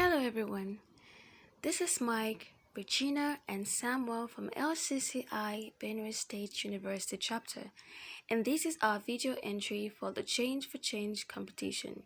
Hello everyone, this is Mike, Regina, and Samuel from LCCI Benue State University chapter, and this is our video entry for the Change4Change competition.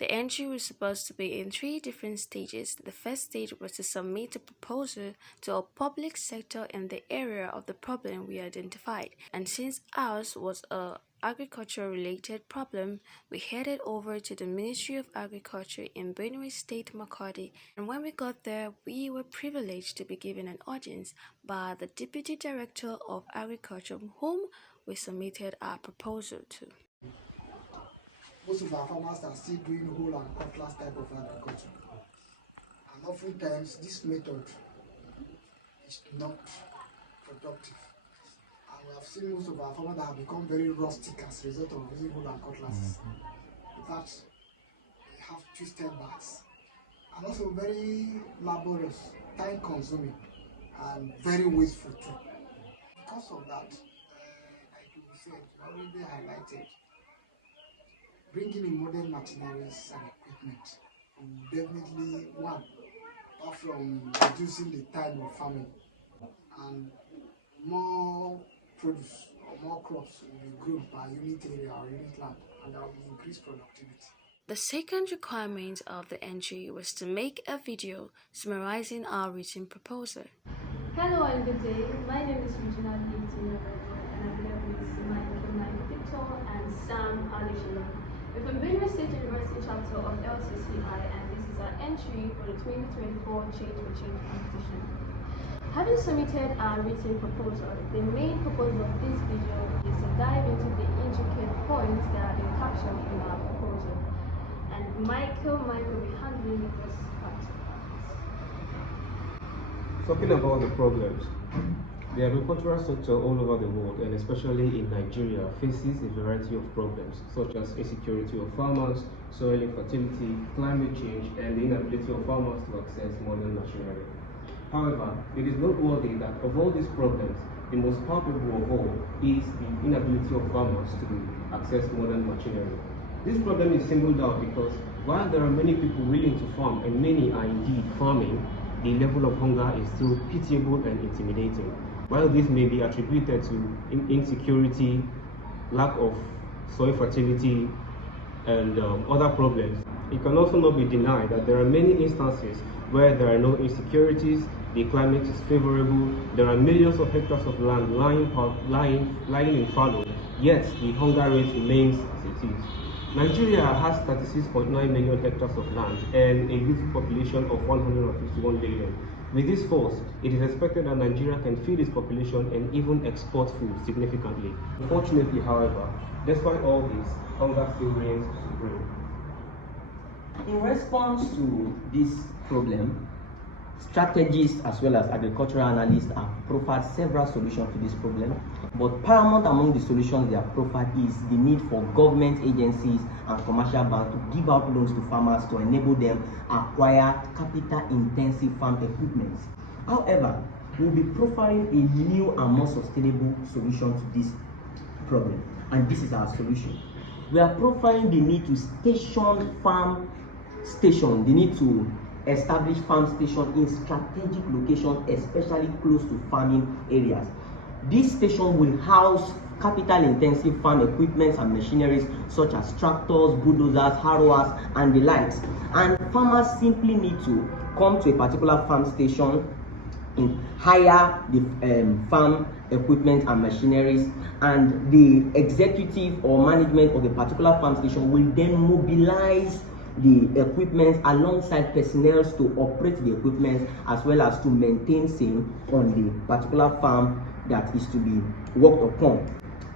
The entry was supposed to be in 3 different stages. The first stage was to submit a proposal to a public sector in the area of the problem we identified, and since ours was a agriculture-related problem, we headed over to the Ministry of Agriculture in Benue State, Makurdi, and when we got there, we were privileged to be given an audience by the Deputy Director of Agriculture, whom we submitted our proposal to. Most of our farmers are still doing whole and cutlass type of agriculture, and oftentimes this method is not productive. And we have seen most of our farmers that have become very rustic as a result of using whole and cutlasses. In fact, they have twisted backs and also very laborious, time consuming, and very wasteful too. Because of that, like you said, already highlighted, bringing in modern machineries and equipment will definitely, apart from reducing the time of farming, and more produce or more crops will be grown per unit area or unit land, and that will increase productivity. The second requirement of the entry was to make a video summarizing our written proposal. Hello and good day. My name is Regina, and I'm here with Mike, Victor, and Sam Adishila. We're from Benue State University chapter of LCCI, and this is our entry for the 2024 Change4Change competition. Having submitted our written proposal, the main purpose of this video is to dive into the intricate points that have been captured in our proposal. And Michael will be handling the first part. Talking about the problems, the agricultural sector all over the world, and especially in Nigeria, faces a variety of problems such as insecurity of farmers, soil infertility, climate change, and the inability of farmers to access modern machinery. However, it is noteworthy that of all these problems, the most palpable of all is the inability of farmers to access modern machinery. This problem is singled out because while there are many people willing to farm and many are indeed farming, the level of hunger is still pitiable and intimidating. While this may be attributed to insecurity, lack of soil fertility, and other problems, it can also not be denied that there are many instances where there are no insecurities, the climate is favorable, there are millions of hectares of land lying in fallow, yet the hunger rate remains as it is. Nigeria has 36.9 million hectares of land and a youth population of 151 million. With this force, it is expected that Nigeria can feed its population and even export food significantly. Unfortunately, however, despite all this, hunger still reigns supreme. In response to this problem, strategists as well as agricultural analysts have proffered several solutions to this problem, but paramount among the solutions they have proffered is the need for government agencies and commercial banks to give out loans to farmers to enable them acquire capital-intensive farm equipment. However, we will be proffering a new and more sustainable solution to this problem, and this is our solution. We are profiling the need to the need to establish farm stations in strategic locations, especially close to farming areas. This station will house capital-intensive farm equipment and machineries such as tractors, bulldozers, harrowers, and the likes. And farmers simply need to come to a particular farm station, hire the farm equipment and machineries, and the executive or management of the particular farm station will then mobilize the equipment alongside personnel to operate the equipment as well as to maintain same on the particular farm that is to be worked upon.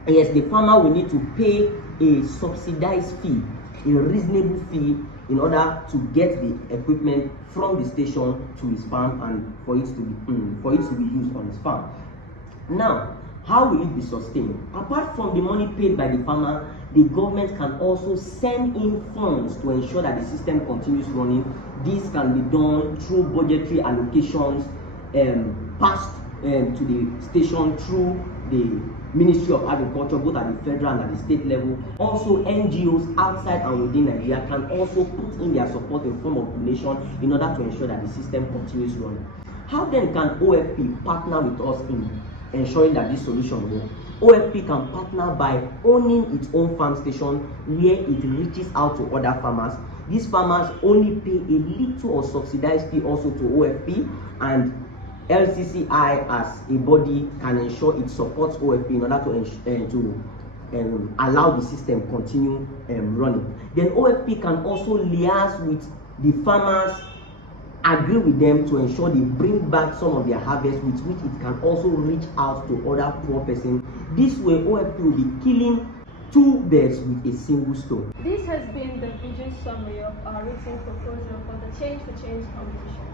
Yes, the farmer will need to pay a subsidized fee, a reasonable fee, in order to get the equipment from the station to his farm and for it to be used on his farm. Now, how will it be sustained? Apart from the money paid by the farmer, the government can also send in funds to ensure that the system continues running. This can be done through budgetary allocations passed to the station through the Ministry of Agriculture, both at the federal and at the state level. Also, NGOs outside and within Nigeria can also put in their support in form of donation in order to ensure that the system continues running. How then can OFP partner with us in ensuring that this solution works? OFP can partner by owning its own farm station where it reaches out to other farmers. These farmers only pay a little or subsidized fee also to OFP, and LCCI as a body can ensure it supports OFP in order to allow the system continue running. Then OFP can also liaise with the farmers, agree with them to ensure they bring back some of their harvest, with which it can also reach out to other poor persons. This way, OFP will be killing two birds with a single stone. This has been the vision summary of our written proposal for the Change for Change competition.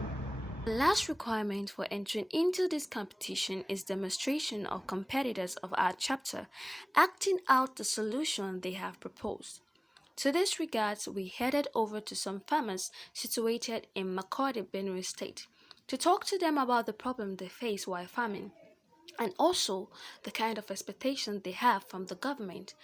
The last requirement for entering into this competition is demonstration of competitors of our chapter acting out the solution they have proposed. To this regard, we headed over to some farmers situated in Makurdi, Benue State, to talk to them about the problem they face while farming, and also the kind of expectations they have from the government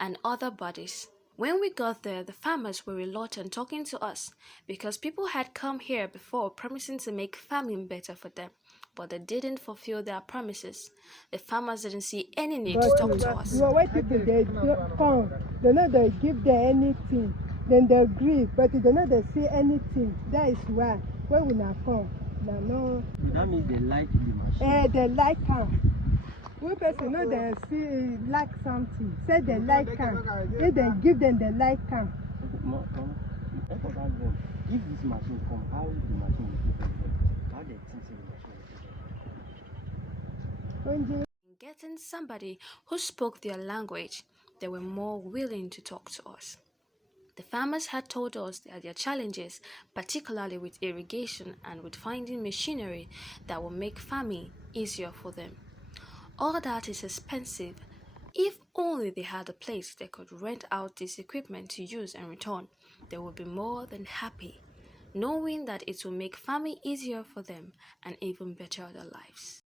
and other bodies. When we got there, the farmers were reluctant talking to us because people had come here before promising to make farming better for them, but they didn't fulfill their promises. The farmers didn't see any need to talk to us. White people, they come, they know they give them anything, then they agree, but they know they see anything. That is why when we not come, they know. That means they like the machine. They like them. We person know they see like something. Say they like them. If they give them, they like them. If this machine come, how the machine will keep it? How they think the machine will keep it? In getting somebody who spoke their language, they were more willing to talk to us. The farmers had told us that their challenges, particularly with irrigation and with finding machinery that will make farming easier for them. All that is expensive. If only they had a place they could rent out this equipment to use and return, they would be more than happy, knowing that it will make farming easier for them and even better their lives.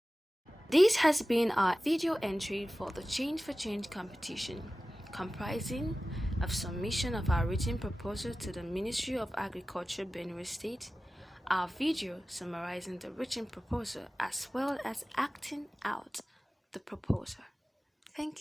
This has been our video entry for the Change for Change competition, comprising of submission of our written proposal to the Ministry of Agriculture, Benue State, our video summarizing the written proposal as well as acting out the proposal. Thank you.